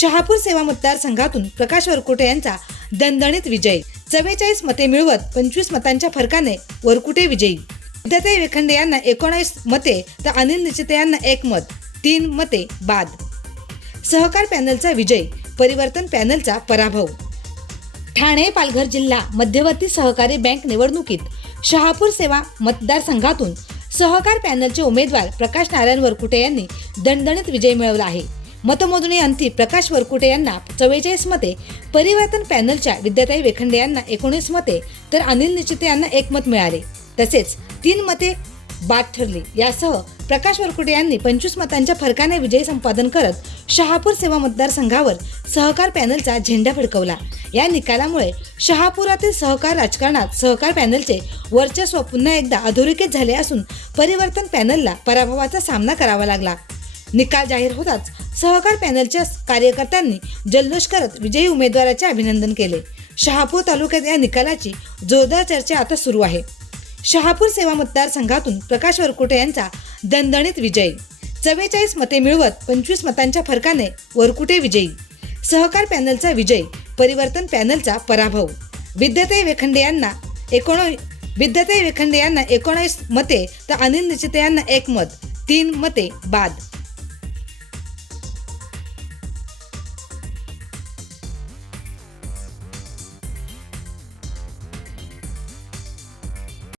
शहापूर सेवा मतदारसंघातून प्रकाश वरकुटे यांचा दणदणीत विजय। 44 मते मिळवत 25 मतांच्या फरकाने वरकुटे विजयी। विद्याताई वेखंडे यांना 19 मते तर अनिल निचिते यांना 1 मत, 3 मते बाद। सहकार पॅनलचा विजय, परिवर्तन पॅनलचा पराभव। ठाणे पालघर जिल्हा मध्यवर्ती सहकारी बँक निवडणुकीत शहापूर सेवा मतदारसंघातून सहकार पॅनलचे उमेदवार प्रकाश नारायण वरकुटे यांनी दणदणीत विजय मिळवला आहे। मतमोजणी अंती प्रकाश वरकुटे यांना 44 मते, परिवर्तन पॅनलच्या विद्याताई वेखंडे यांना 19 मते तर अनिल निचिते यांना 1 मत मिळाले, तसेच 3 मते बाद ठरली। यासह प्रकाश वरकुटे यांनी 25 मतांच्या फरकाने विजय संपादन करत शहापूर सेवा मतदारसंघावर सहकार पॅनलचा झेंडा फडकवला। या निकालामुळे शहापुरातील सहकार राजकारणात सहकार पॅनलचे वर्चस्व पुन्हा एकदा अधोरेखित झाले असून परिवर्तन पॅनलला पराभवाचा सामना करावा लागला। निकाल जाहीर होताच सहकार पॅनलच्या कार्यकर्त्यांनी जल्लोष करत विजयी उमेदवाराचे अभिनंदन केले। शहापूर तालुक्यात या निकालाची जोरदार चर्चा आता सुरू आहे। शहापूर सेवा मतदारसंघातून प्रकाश वरकुटे यांचा दणदणीत विजय। 44 मते मिळवत 25 मतांच्या फरकाने वरकुटे विजयी। सहकार पॅनलचा विजय, परिवर्तन पॅनलचा पराभव। विद्याताई वेखंडे यांना 19 मते तर अनिल निचिते यांना 1 मत, 3 मते बाद।